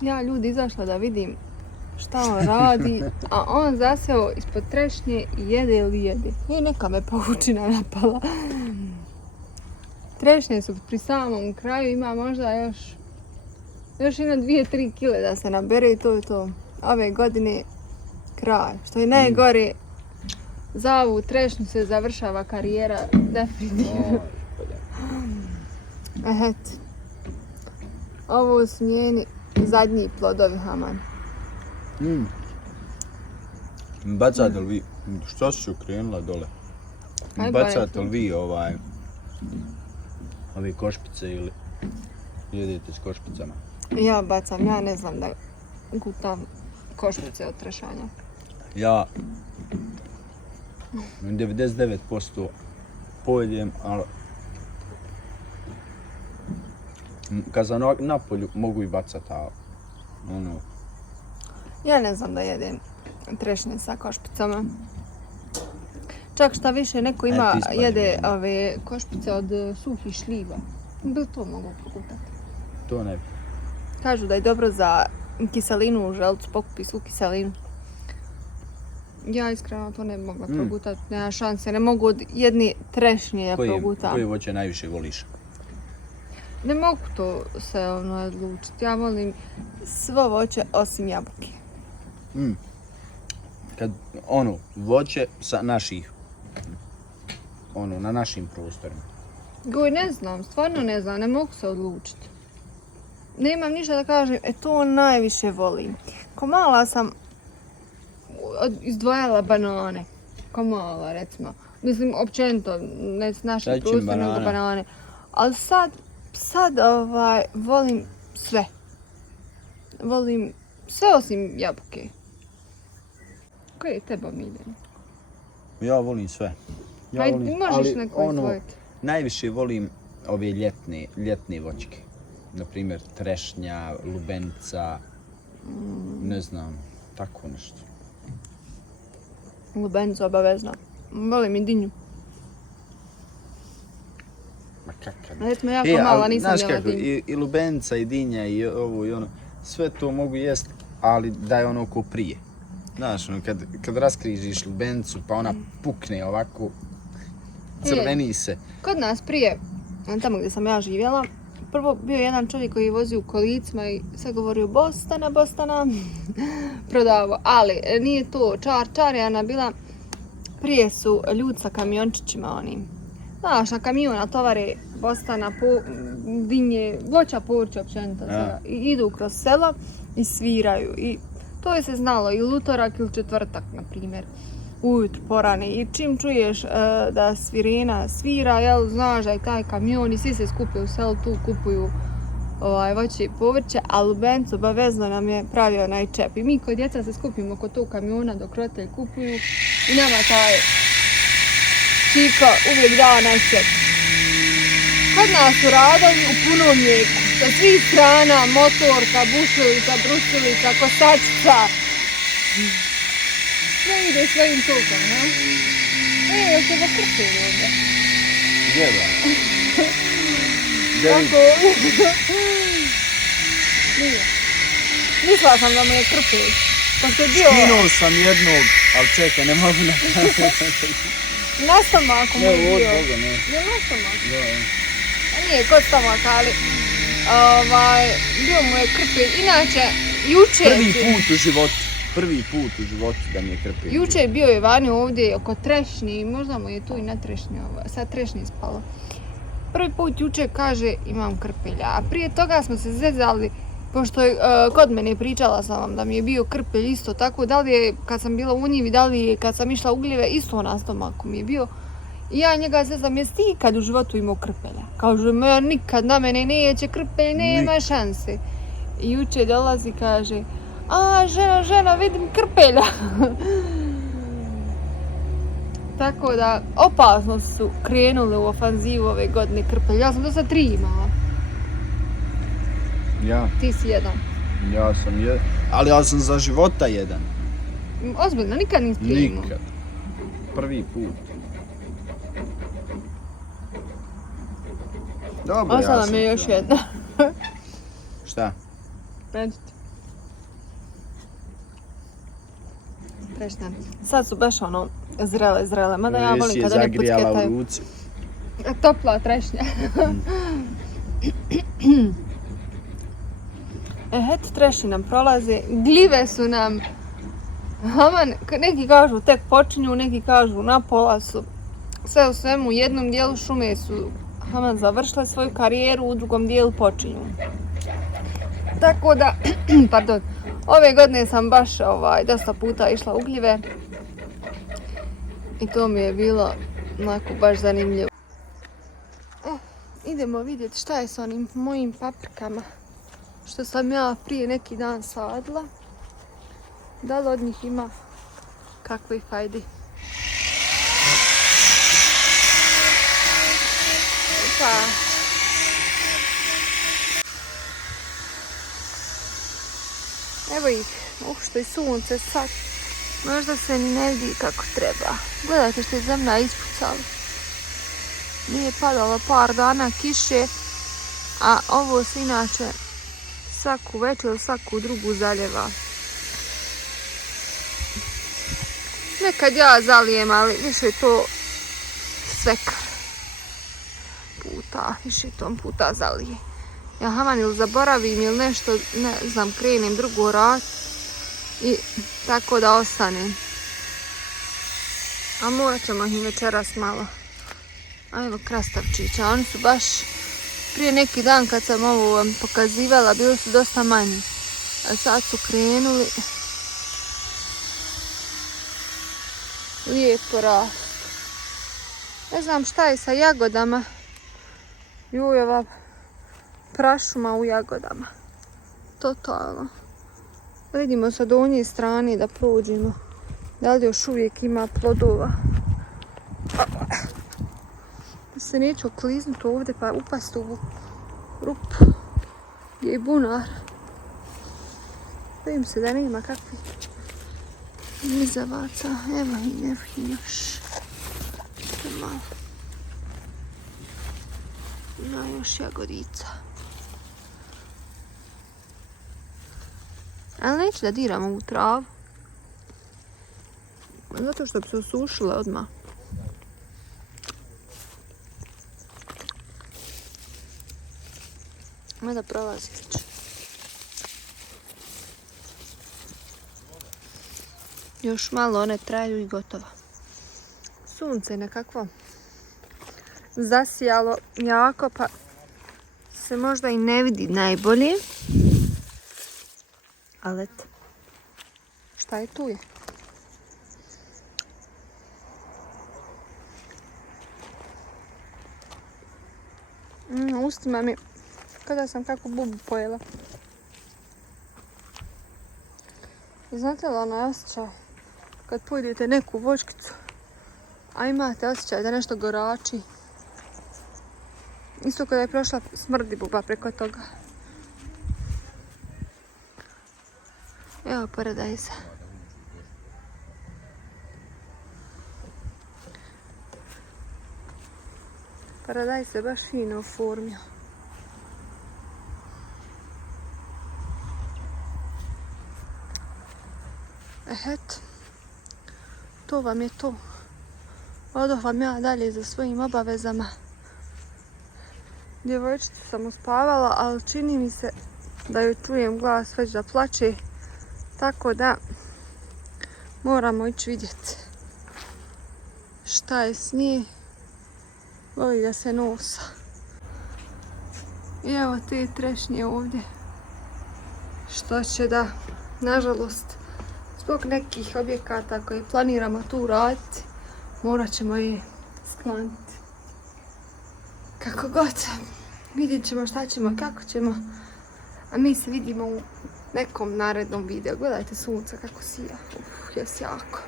Ja ljudi izašla da vidim šta on radi, a on zaseo ispod trešnje i jede li jede. I neka me pavučina napala. Trešnje su pri samom kraju, ima možda još jedna 2-3 kile da se nabere i to je to. Ove godine kraj. Što je najgore, za ovu trešnju se završava karijera definitivno. Eto. Ovo su njeni zadnji plodovi Haman. Bacate li vi, što su krenula dole? Bacate li vi ove košpice ili jedete s košpicama? Ja bacam, ja ne znam da gutam košpice od trešanja. Ja 99% pojedem, ali kad sam na polju mogu i bacati, ali Ja ne znam da jedem trešnje sa košpicama. Čak šta više, neko jede ove košpice od suhih šljiva. Bi to mogu progutati? To ne bi. Kažu da je dobro za kiselinu u želucu, pokupi svu kiselinu. Ja iskreno to ne bi mogla progutati, nema šanse. Ne mogu od jedne trešnje ja progutam. Koje voće najviše voliš? Ne mogu to se odlučiti. Ja volim svo voće osim jabuke. Kad voće sa naših, na našim prostorima. Ne znam, stvarno ne znam, ne mogu se odlučiti. Nemam ništa da kažem, to najviše volim. Ko mala sam izdvajala banane. Ko mala, recimo. Mislim, općenito, ne s naših prostora, nego banane. Ali sad volim sve. Volim sve osim jabuke. Koji je tebe omiljen? Ja volim sve. Možeš neko izdvojiti? Najviše volim ove ljetne voćke. Naprimjer, trešnja, lubenica, ne znam, tako nešto. Lubenicu obavezno. Volim i dinju. Ma kakav. Recimo, jako mala nisam jela dinju. I lubenica, i dinja, i ovo, i ono. Sve to mogu jest, ali da je ono ko prije. Znaš, kad raskrižiš lubenicu, pa ona pukne ovako, crveni se. Kod nas prije, tamo gdje sam ja živjela, prvo bio jedan čovjek koji je vozio u kolicima i sve govorio Bostana, prodavao. Ali nije to čarjana bila, prije su ljudi sa kamiončićima onim. Znaš, na kamiona tovare Bostana, dinje, voća, povrća općenito. I idu kroz selo i sviraju. I to je se znalo ili utorak ili četvrtak, na primjer. Ujutro, porane. I čim čuješ da svirena svira, jel, znaš da je taj kamion i svi se skupe u selu, tu kupuju voće i povrće, a lubencu obavezno nam je pravio onaj čep. I mi kod djeca se skupimo oko tog kamiona dok roditelji kupuju i nama taj čiko uvijek dao onaj čep. Kod nas su radovi u punom mlijeku. Sa svih strana, motorka, bušilica, brusilica, kosačica. Sve ide svojim tokom, ha? Evo se pokrpili ovdje. Gdje ba? Tako nije. Mislila sam da mu je krpil. Skinuo sam jednog, ali čekaj, ne mogu napraviti. Na stomaku mu je bio. Ne, od Boga, ne. Ne na stomaku? Da. Nije kod stomaka, ali bio mu je krpil. Inače, juče... Prvi put u životu da mi je krpio. Juče je bio Ivani ovdje oko trešnje, možda mu je tu i na trešnje, sad trešnje spalo. Prvi put juče kaže imam krpelja, a prije toga smo se zezali, pošto je kod mene pričala sam vam da mi je bio krpelj isto tako, da li je kad sam bila u njivi, da li je kad sam išla u gljive, isto na stomaku mi je bio. I ja njega zezam, jesi ti ikad u životu imao krpelja? Kaže, ja nikad, na mene neće krpelj, nema šanse. I juče dolazi i kaže, a žena, vidim krpelja. Tako da, opasno su krenuli u ofanzivu ove godine krpelja. Ja sam do sad 3 imala. Ja? Ti si 1. Ja sam 1. Ali ja sam za života 1. Ozbiljno, nikad nisi prije imao? Nikad. Prvi put. Dobro, ostala mi je još jedna. Šta? Recite. trešnja. Sad su baš ono zrele, mada ja volim kad je one zagrijala u pucketaju. ruci. Topla trešnja. Eto, trešnje nam prolaze, gljive su nam, aman, neki kažu tek počinju, neki kažu na pola su. Sve u svemu, u jednom dijelu šume su aman završile svoju karijeru, u drugom dijelu počinju. Tako da, pardon, ove godine sam baš dosta puta išla u gljive i to mi je bilo onako baš zanimljivo. Idemo vidjeti šta je s onim mojim paprikama što sam ja prije neki dan sadila. Da li od njih ima kakve fajdi? Opa. Evo ih, što je sunce sad. Možda se ni ne vidi kako treba. Gledajte što je zemlja ispucala. Nije padalo par dana kiše, a ovo se inače svaku večer ili svaku drugu zaljeva. Nekad ja zalijem, ali više to svekar puta, više tom puta zalije. Ja haman ili zaboravim ili nešto, ne znam, krenem drugo rad i tako da ostanem. A morat ćemo ih večeras malo. A evo krastavčića, oni su baš prije neki dan kad sam ovo vam pokazivala, bili su dosta manji. A sad su krenuli. Lijepo rast. Ne znam šta je sa jagodama. Joj, ova prašuma u jagodama. Totalno. Vidimo sa donje strane da prođemo. Da li još uvijek ima plodova. Da se neću okliznuti ovdje pa upasti u rupu gdje je bunar. Vidim se da nema kakvih nizavaca. Evo ih još. Malo. Ima još jagodica. Ali neću da diram ovu travu. Zato što bi se osušile odmah. Mada prolazit će. Još malo one traju i gotovo. Sunce je nekakvo zasijalo jako, pa se možda i ne vidi najbolje. Ali eto, šta je tu je? Ustima mi kada sam kakvu bubu pojela. Znate li onaj osjećaj kad pojedete neku voćkicu, a imate osjećaj da nešto gorači? Isto kada je prošla smrdi buba preko toga. Evo paradajza. Paradajz se baš fino oformio. Eto, to vam je to. Odoh vam ja dalje za svojim obavezama. Djevojčicu sam uspavala, ali čini mi se da joj čujem glas već da plače. Tako da moramo ići vidjeti šta je s nje. Voli da se nosa. I evo te trešnje ovdje. Što će da, nažalost, zbog nekih objekata koje planiramo tu raditi, morat ćemo je skloniti. Kako god, vidjet ćemo šta ćemo, kako ćemo. A mi se vidimo u nekom narednom videu. Gledajte sunce kako sija. Jes jako.